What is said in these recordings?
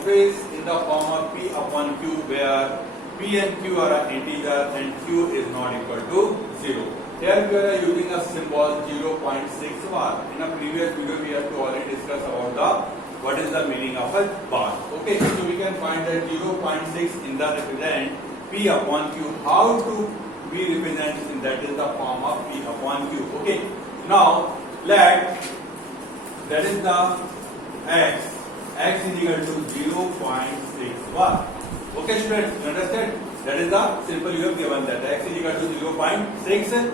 expressed in the form of P upon Q, where P and Q are an integer and Q is not equal to 0. Here we are using a symbol 0.6 bar. In a previous video we have to already discuss about what is the meaning of a bar. Okay, so we can find that 0.6 in the represent P upon Q. How to be represented? That is the form of P upon Q. Okay, now let that is the x is equal to 0.6 bar. Okay students, you understand? That is the simple you have given that x is equal to 0.6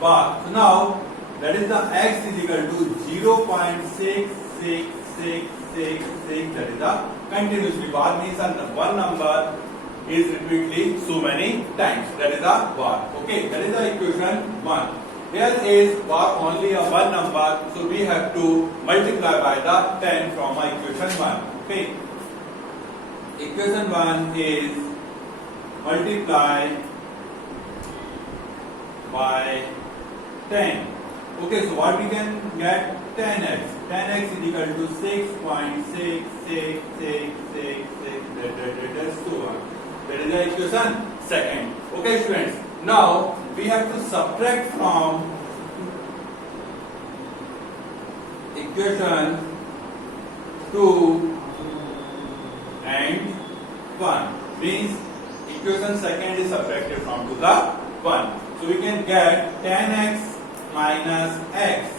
bar. So now that is the x is equal to 0.66666, that is the continuously. Bar means one number is repeatedly so many times, that is the bar. Okay, that is the equation 1. Here is bar only a one number, so we have to multiply by the 10 from our equation 1. Okay, equation 1 is multiply by 10. Okay, so what we can get? 10x. 10x is equal to 6.66666, that is 2. That is the equation 2. Okay students, now we have to subtract from equation 2 and 1. Means equation 2 is subtracted from to the 1. So we can get 10x minus x.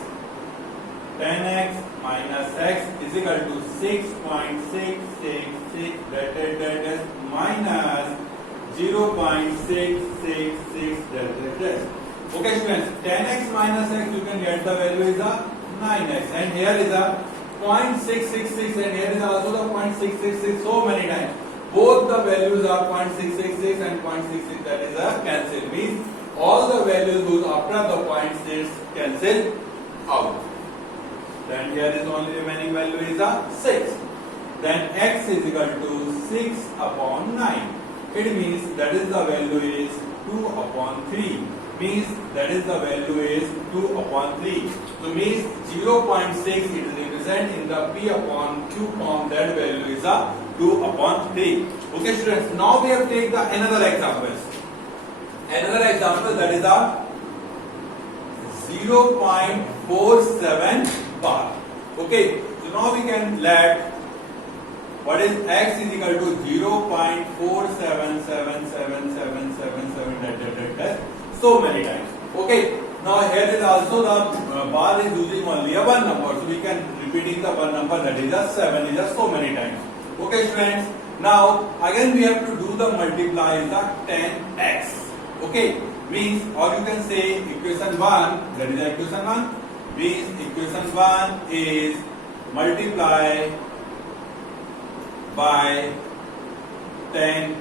10x minus x is equal to 6.666, that is minus 0.666, that is. Okay students, 10x minus x you can get the value is a 9x, and here is a 0.666 and here is also the 0.666 so many times. Both the values are 0.666 and 0.66, that is a cancel. Means all the values whose after the 0.6 cancel out. Then here is only remaining value is a 6. Then x is equal to 6 upon 9. It means that is the value is 2 upon 3. Means that is the value is 2 upon 3. So means 0.6 it is represent in the P upon Q form, that value is a 2 upon 3. Okay students, now we have take the another examples. Another example, that is a 0.47 bar. Okay, so now we can let what is x is equal to 0.47777777, so many times. Okay, now here is also the bar is using only a one number, so we can repeating the one number, that is a 7 is a so many times. Okay students, now again we have to do the multiply is the 10x. Okay, means or you can say equation 1, that is the equation 1, means equation 1 is multiply by 10.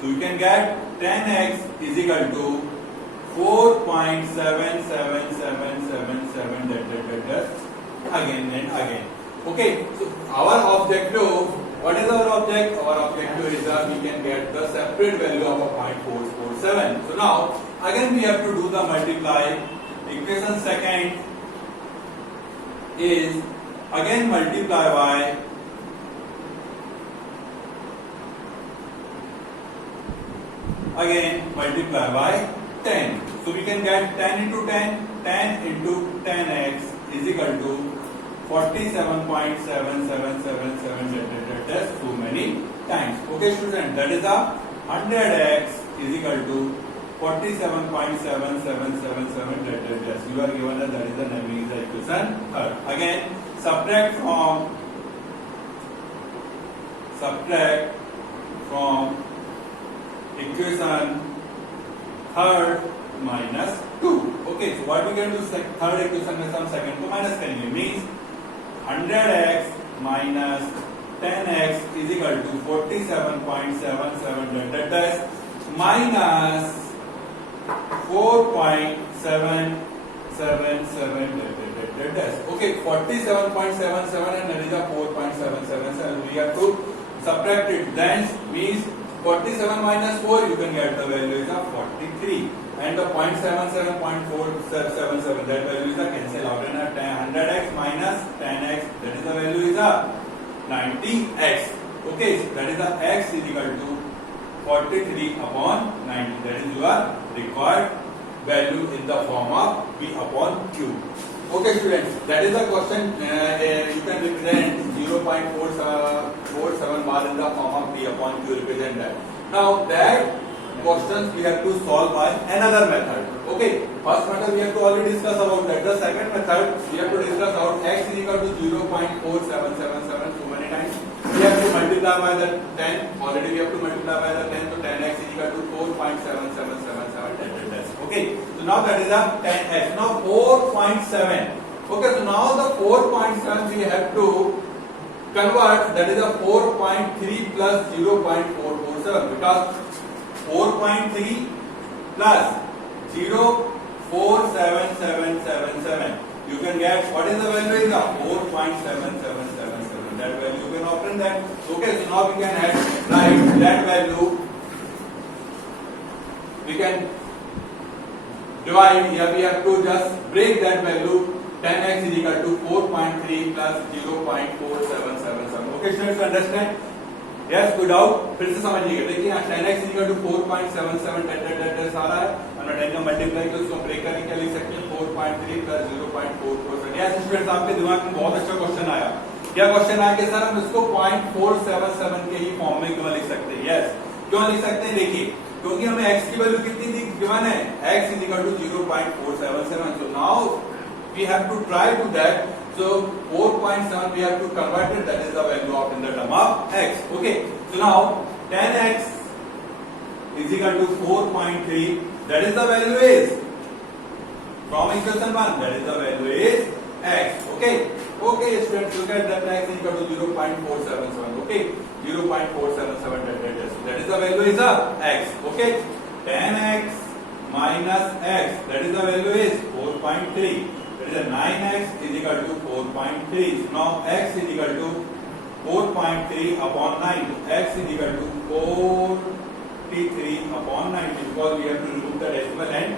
So you can get 10x is equal to 4.77777, that again and again. Okay, so our objective, what is our object? Our objective is that we can get the separate value of a 0.447. So now again we have to do the multiply. Equation 2 is again multiply by 10. So we can get 10 into 10, 10 into 10x is equal to 47.7777, that's too many times. Okay students, that is a 100x is equal to 47.7777, you are given that is the naming is the equation 3rd. Again subtract from equation 3rd minus 2. Okay, so what we can do, third equation में हम second को minus करेंगे, means 100x minus 10x is equal to 47.77, that is minus 4.777, okay, 47.77 and that is a 4.777. We have to subtract it. Then means 47 minus 4, you can get the value is a 43. And the 0.77.477, that value is a cancel out. And 100x minus 10x, that is the value is a 90x. Okay, that is the x is equal to 43 upon 90. That is your required value in the form of P upon Q. Okay students, that is the question. You can represent 0.47 bar in the form of P upon Q, represent that. Now that questions we have to solve by another method. Okay, first method we have to already discuss about that. The second method we have to discuss about x is equal to 0.4777 so many times. We have to multiply by the 10. Already we have to multiply by the 10. So 10x is equal to 4.7777. Okay, so now that is the 10x. Now 4.7. Okay, so now the 4.7 we have to convert. That is a 4.3 plus 0.447 because 4.3 plus 0.47777. You can get what is the value is the 4.7777. That value you can obtain that. Okay, so now we can write that value. We can divide here. We have to just break that value. 10x is equal to 4.3 plus 0.4777. Okay, students, understand? Yes, कोई doubt फिर से समझिएगा. देखिए यहाँ 10x is equal to 4.77 date आ रहा है. हमने 10 का मल्टीप्लाई किया उसको ब्रेक करके क्या लिख सकते हैं 4.3 plus 0.447. यस स्टूडेंट्स, आपके दिमाग में बहुत अच्छा क्वेश्चन आया. क्या क्वेश्चन आया कि सर हम इसको 0.477 के ही फॉर्म में क्यों लिख सकते हैं? यस, क्यों लिख सकते हैं? देखिए क्योंकि हमें x की वैल्यू कितनी थी गिवन है, x is equal to 0.477. So now we have to try to that. So 4.7 we have to convert it, that is the value of in the term of x. Okay, so now 10x is equal to 4.3, that is the value is from equation 1, that is the value is x. Okay, okay students, look at that, x is equal to 0.477. Okay, 0.477, that is the value is the x. Okay, 10x minus x, that is the value is 4.3. That is 9x is equal to 4.3. Now x is equal to 4.3 upon 9. X is equal to 43 upon 90 because we have to remove the decimal and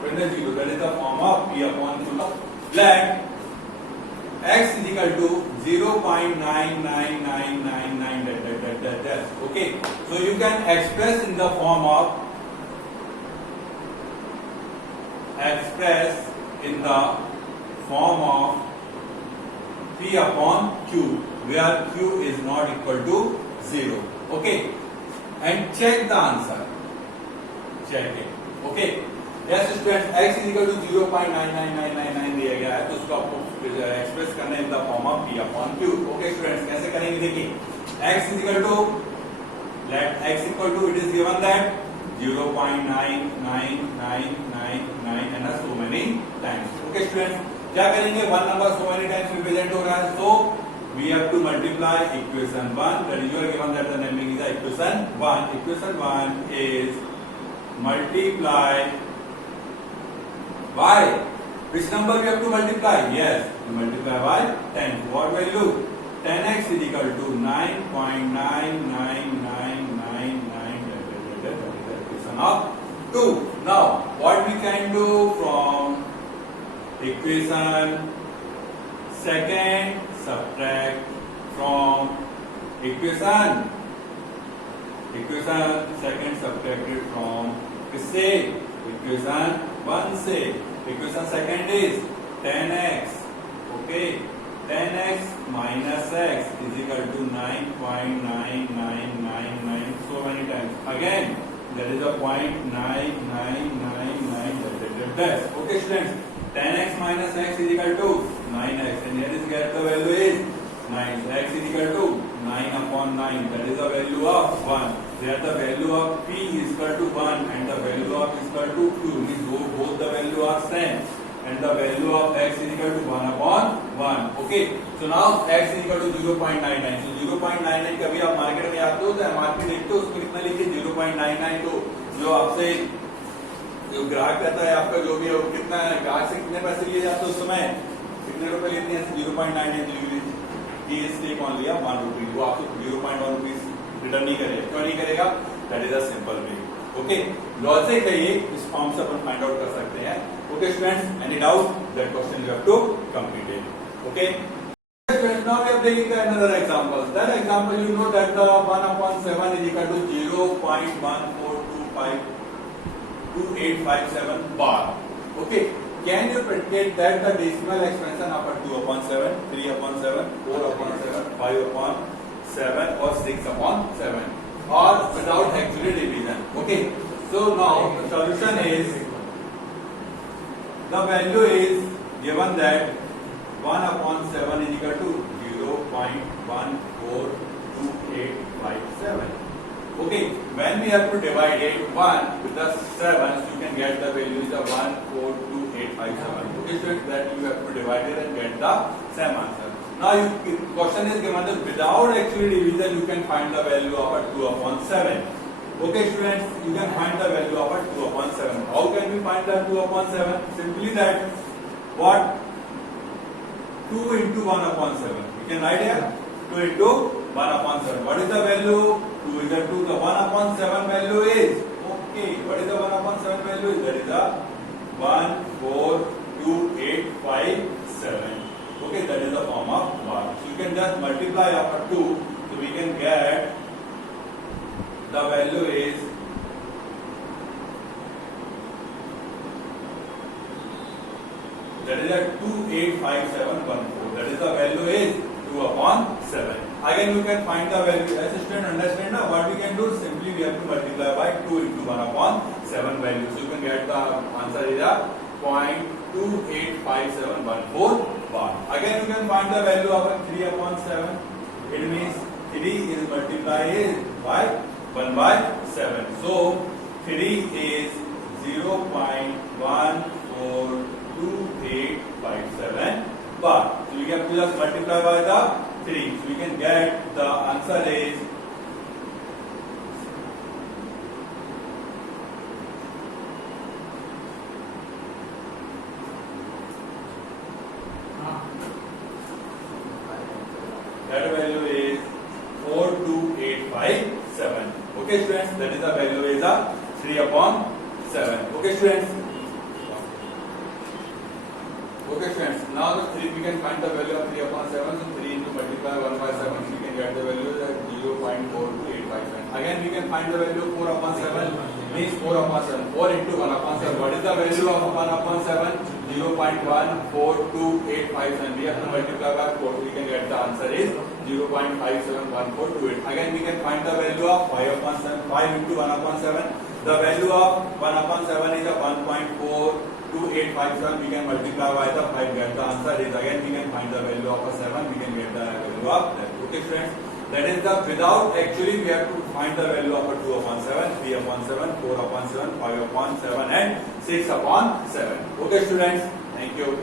bring the 0. That is the form of P upon Q. Let x is equal to 0.99999. Okay, so you can express in the form of P upon Q, where Q is not equal to 0. Okay, and check the answer. Check it. Okay. Yes students, x is equal to 0.99999 दिया गया है, तो उसको आपको express करना है in the form of P upon Q. Okay students, कैसे करेंगे? देखिए x is equal to, let x equal to, it is given that 0.99999 and so many times. Okay students, क्या करेंगे? One number so many times represent हो रहा है, so we have to multiply equation 1, that is you are given that the naming is equation 1. Equation 1 is multiply by which number we have to multiply? Yes, we multiply by 10. What value? 10x is equal to 9.99999. That is the equation of 2. Now what we can do from equation second, subtract from equation second subtracted from किससे? equation 1 से. equation second is 10x. Okay, 10x minus x is equal to 9.9999 so many times. Again, that is a 0.9999. Okay students, 10x minus x is equal to 9x, and here is get the value is 9. So x is equal to 9 upon 9, that is the value of 1. There the value of P is equal to 1 and the value of is equal to Q, means both the value are same, and the value of x is equal to 1 upon 1. Okay, so now x is equal to 0.99. So 0.99 कभी आप market में आते हो तो MRP देखते हो, उसको कितना लिखिए 0.99. तो जो आपसे जो ग्राहक कहता है आपका जो भी है वो कितना है, ग्राहक से कितने पैसे लिए जाते हैं उस समय, कितने रुपए लेते हैं? 0.99 जीएसटी कौन लिया? 1 रुपी. वो आपको 0.1 रुपीज रिटर्न नहीं करेगा. क्यों नहीं करेगा? That is a simple way. Okay, logic है ये, इस फॉर्म से अपन फाइंड आउट कर सकते हैं. Okay students, any doubt? That question you have to complete it. Okay now we are taking another example. That example, you know that the 1 upon 7 is equal to 0.1425857 bar. Okay. Can you predicate that the decimal expansion of a 2 upon 7, 3 upon 7, 4 upon 7, 5 upon 7 or 6 upon 7 or without actually division? Okay. So now the solution is, the value is given that 1 upon 7 is equal to 0.142857. Okay, when we have to divide 1 with the 7, you can get the value is the 142,857. Okay, so that you have to divide it and get the same answer. Now, question is given that without actually division, you can find the value of a 2 upon 7. Okay, students, you can find the value of a 2 upon 7. How can we find the 2 upon 7? Simply that, what? 2 into 1 upon 7. You can write here 2 into 1 upon 7. What is the value? 2 is equal to the 1 upon 7 value is, okay, what is the 1 upon 7 value is? That is the 142,857. Okay, that is the form of bar. So you can just multiply after 2, so we can get the value is that is a 2,85714. That is the value is 2 upon 7. Again, you can find the value. Assistant, understand now what we can do? Simply we have to multiply by 2 into 1 upon 7 value. So you can get the answer is a 0.285714 bar. Again, you can find the value of a 3 upon 7. It means 3 is multiplied by 1 by 7. So 3 is 0.142857 bar. So you have to just multiply by the 3. So we can get the answer is that value is 42857. Okay, students, that is the value is a 3 upon 7. Okay, students. Okay, students. Now the 3 we can find the value of 3 upon 7. So 3 into multiply 1 by 7, we can get the value at 0.42857. Again, we can find the value of 4 upon 7 means 4 upon 7. 4 into 1 upon 7. What is the value of 1 upon 7? 0.142,857. We have to multiply by 4. We can get the answer is 0.571428. Again, we can find the value of 5 upon 7. 5 into 1 upon 7. The value of 1 upon 7 is a 1.42857. We can multiply by the 5. Get the answer is, again we can find the value of a 7. We can get the value of that. Okay, friends. That is the without actually we have to find the value of a 2 upon 7, 3 upon 7, 4 upon 7, 5 upon 7 and 6 upon 7. Okay, students. Thank you.